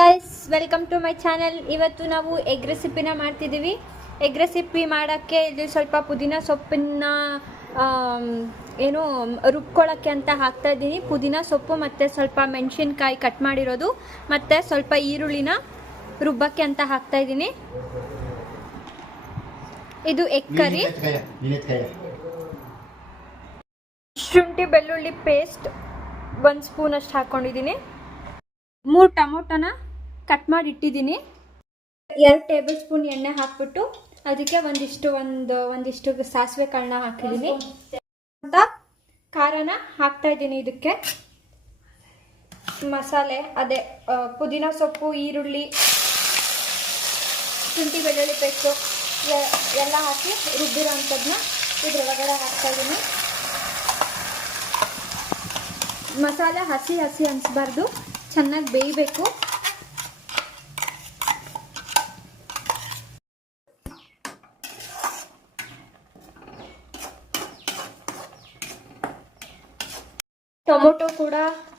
Guys, welcome to my channel. ಇವತ್ತು ನಾವು egg ರೆಸಿಪಿನ ಮಾಡ್ತಿದ್ದೀವಿ. ಎಗ್ ರೆಸಿಪಿ ಮಾಡೋಕ್ಕೆ ಇಲ್ಲಿ ಸ್ವಲ್ಪ ಪುದೀನ ಸೊಪ್ಪನ್ನ ರುಬ್ಕೊಳ್ಳೋಕ್ಕೆ ಅಂತ ಹಾಕ್ತಾ ಇದ್ದೀನಿ. ಪುದೀನ ಸೊಪ್ಪು ಮತ್ತು ಸ್ವಲ್ಪ ಮೆಣಸಿನ್ಕಾಯಿ ಕಟ್ ಮಾಡಿರೋದು ಮತ್ತು ಸ್ವಲ್ಪ ಈರುಳ್ಳಿನ ರುಬ್ಬಕ್ಕೆ ಅಂತ ಹಾಕ್ತಾ ಇದ್ದೀನಿ. ಇದು ಎಗ್ ಕರಿ. ಶುಂಠಿ ಬೆಳ್ಳುಳ್ಳಿ ಪೇಸ್ಟ್ 1 ಸ್ಪೂನ್ ಅಷ್ಟು ಹಾಕ್ಕೊಂಡಿದ್ದೀನಿ. 3 ಟೊಮೊಟೊನ ಕಟ್ ಮಾಡಿ ಇಟ್ಟಿದ್ದೀನಿ. 2 ಟೇಬಲ್ ಸ್ಪೂನ್ ಎಣ್ಣೆ ಹಾಕ್ಬಿಟ್ಟು ಅದಕ್ಕೆ ಒಂದಿಷ್ಟು ಸಾಸಿವೆ ಕಾಳನ್ನ ಹಾಕಿದ್ದೀನಿ ಅಂತ ಖಾರನ ಹಾಕ್ತಾ ಇದ್ದೀನಿ. ಇದಕ್ಕೆ ಮಸಾಲೆ ಅದೇ ಪುದೀನ ಸೊಪ್ಪು, ಈರುಳ್ಳಿ, ಶುಂಠಿ ಬೆಳ್ಳುಳ್ಳಿ ಪೇಸ್ಟು ಎಲ್ಲ ಹಾಕಿ ರುಬ್ಬಿರೋ ಅಂಥದ್ದನ್ನ ಇದ್ರೊಳಗಡೆ ಹಾಕ್ತಾ ಇದ್ದೀನಿ. ಮಸಾಲೆ ಹಸಿ ಅನಿಸ್ಬಾರ್ದು, ಚೆನ್ನಾಗಿ ಬೇಯಬೇಕು. ಟೊಮೊಟೊ ಕೂಡ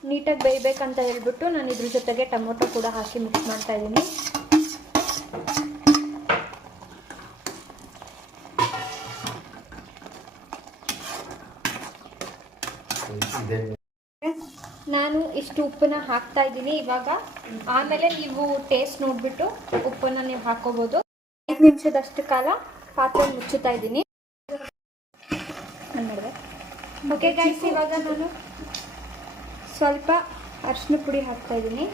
ನೀಟಾಗಿ ಬೇಯಬೇಕಂತ ಹೇಳ್ಬಿಟ್ಟು ನಾನು ಇದ್ರ ಜೊತೆಗೆ ಟೊಮೊಟೊ ಕೂಡ ಹಾಕಿ ಮಿಕ್ಸ್ ಮಾಡ್ತಾ ಇದ್ದೀನಿ. ನಾನು ಇಷ್ಟು ಉಪ್ಪನ್ನ ಹಾಕ್ತಾ ಇದ್ದೀನಿ ಇವಾಗ. ಆಮೇಲೆ ನೀವು ಟೇಸ್ಟ್ ನೋಡಿಬಿಟ್ಟು ಉಪ್ಪನ್ನು ನೀವು ಹಾಕೋಬೋದು. 5 ನಿಮಿಷದಷ್ಟು ಕಾಲ ಪಾತ್ರೆ ಮುಚ್ಚುತ್ತಾ ಇದ್ದೀನಿ. ಓಕೆ ಗೈಸ್, ಇವಾಗ ನಾನು ಸ್ವಲ್ಪ ಅರಿಶಿನ ಪುಡಿ ಹಾಕ್ತಾ ಇದ್ದೀನಿ.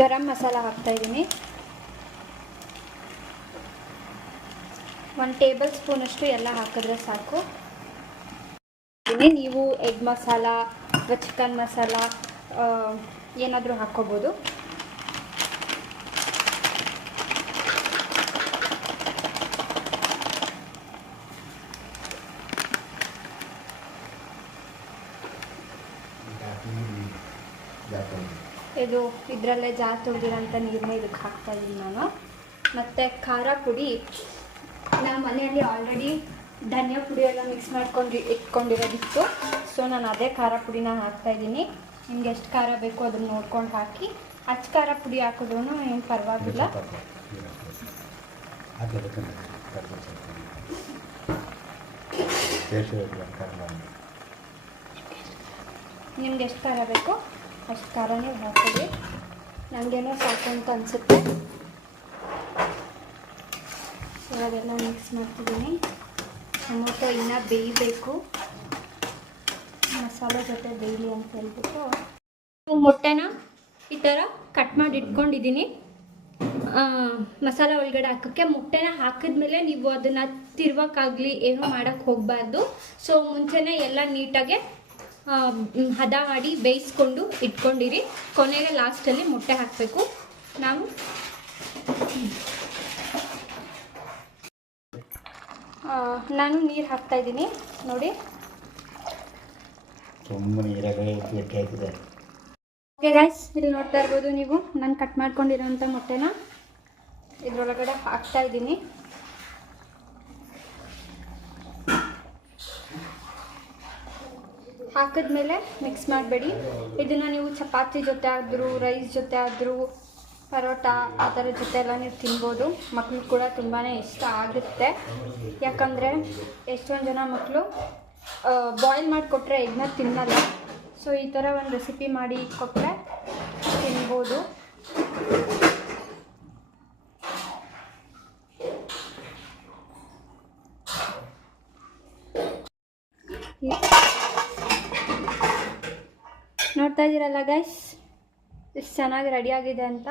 ಗರಂ ಮಸಾಲ ಹಾಕ್ತಾ ಇದ್ದೀನಿ. 1 ಟೇಬಲ್ ಸ್ಪೂನ್ ಅಷ್ಟು ಎಲ್ಲ ಹಾಕಿದ್ರೆ ಸಾಕು. ನೀವು ಎಗ್ ಮಸಾಲ ಅಥವಾ ಚಿಕನ್ ಮಸಾಲ ಏನಾದರೂ ಹಾಕ್ಕೋಬೋದು. ಇದು ಇದರಲ್ಲೇ ಜಾರ್ ತೊಳೆದಿರೋಂಥ ನೀರನ್ನ ಇದಕ್ಕೆ ಹಾಕ್ತಾ ಇದ್ದೀನಿ ನಾನು. ಮತ್ತು ಖಾರ ಪುಡಿ ನಮ್ಮ ಮನೆಯಲ್ಲಿ ಆಲ್ರೆಡಿ ಧನಿಯಾ ಪುಡಿ ಎಲ್ಲ ಮಿಕ್ಸ್ ಮಾಡ್ಕೊಂಡು ಇಟ್ಕೊಂಡಿರೋದಿತ್ತು. ಸೊ ನಾನು ಅದೇ ಖಾರ ಪುಡಿನ ಹಾಕ್ತಾಯಿದ್ದೀನಿ. ನಿಮ್ಗೆ ಎಷ್ಟು ಖಾರ ಬೇಕೋ ಅದನ್ನು ನೋಡ್ಕೊಂಡು ಹಾಕಿ. ಅಚ್ಚ ಖಾರ ಪುಡಿ ಹಾಕಿದ್ರೂ ಏನು ಪರವಾಗಿಲ್ಲ. ನಿಮ್ಗೆ ಎಷ್ಟು ಖಾರ ಬೇಕೋ ಅಷ್ಟು ಖಾರ ನೀವು ಹಾಕೊಳ್ಳಿ. ನನಗೇನೋ ಸಾಕು ಅಂತ ಅನಿಸುತ್ತೆ. ಇವಾಗೆಲ್ಲ ಮಿಕ್ಸ್ ಮಾಡ್ತಿದ್ದೀನಿ. ಟೊಮೊಟೊ ಇನ್ನೂ ಬೇಯಬೇಕು, ಮಸಾಲೆ ಜೊತೆ ಬೇಯಲಿ ಅಂತ ಹೇಳ್ಬಿಟ್ಟು ಮೊಟ್ಟೆನ ಈ ಥರ ಕಟ್ ಮಾಡಿ ಇಟ್ಕೊಂಡಿದ್ದೀನಿ. ಮಸಾಲೆ ಒಳಗಡೆ ಹಾಕೋಕ್ಕೆ ಮೊಟ್ಟೆನ ಹಾಕಿದ್ಮೇಲೆ ನೀವು ಅದನ್ನು ತಿರ್ವಕ್ಕಾಗಲಿ ಏನೂ ಮಾಡೋಕ್ಕೆ ಹೋಗಬಾರ್ದು. ಸೊ ಮುಂಚೆನೇ ಎಲ್ಲ ನೀಟಾಗೆ ಹದ ಮಾಡಿ ಬೇಯಿಸ್ಕೊಂಡು ಇಟ್ಕೊಂಡಿರಿ. ಕೊನೆಗೆ ಲಾಸ್ಟಲ್ಲಿ ಮೊಟ್ಟೆ ಹಾಕಬೇಕು. ನಾನು ನೀರು ಹಾಕ್ತಾ ಇದ್ದೀನಿ ನೋಡಿ. ಓಕೆ ಗೈಸ್, ಇಲ್ಲಿ ನೋಡ್ತಾ ಇರ್ಬೋದು ನೀವು. ನಾನು ಕಟ್ ಮಾಡ್ಕೊಂಡಿರೋಂಥ ಮೊಟ್ಟೆನ ಇದರೊಳಗಡೆ ಹಾಕ್ತಾ ಇದ್ದೀನಿ. ಹಾಕಿದ್ಮೇಲೆ ಮಿಕ್ಸ್ ಮಾಡಬೇಡಿ. ಇದನ್ನು ನೀವು ಚಪಾತಿ ಜೊತೆ ಆದರೂ, ರೈಸ್ ಜೊತೆ ಆದರೂ, ಪರೋಟ ಆ ಥರ ಜೊತೆ ಎಲ್ಲ ನೀವು ತಿನ್ಬೋದು. ಮಕ್ಕಳು ಕೂಡ ತುಂಬಾ ಇಷ್ಟ ಆಗುತ್ತೆ. ಯಾಕಂದರೆ ಎಷ್ಟೊಂದು ಜನ ಮಕ್ಕಳು ಬಾಯ್ಲ್ ಮಾಡಿಕೊಟ್ರೆ ಎಗ್ನ ತಿನ್ನಲ್ಲ. ಸೊ ಈ ಥರ ಒಂದು ರೆಸಿಪಿ ಮಾಡಿ ಕೊಟ್ಟರೆ ತಿನ್ಬೋದು. ನೋಡ್ತಾ ಇದ್ದೀರಲ್ಲ ಗೈಸ್, ಎಷ್ಟು ಚೆನ್ನಾಗಿ ರೆಡಿಯಾಗಿದೆ ಅಂತ.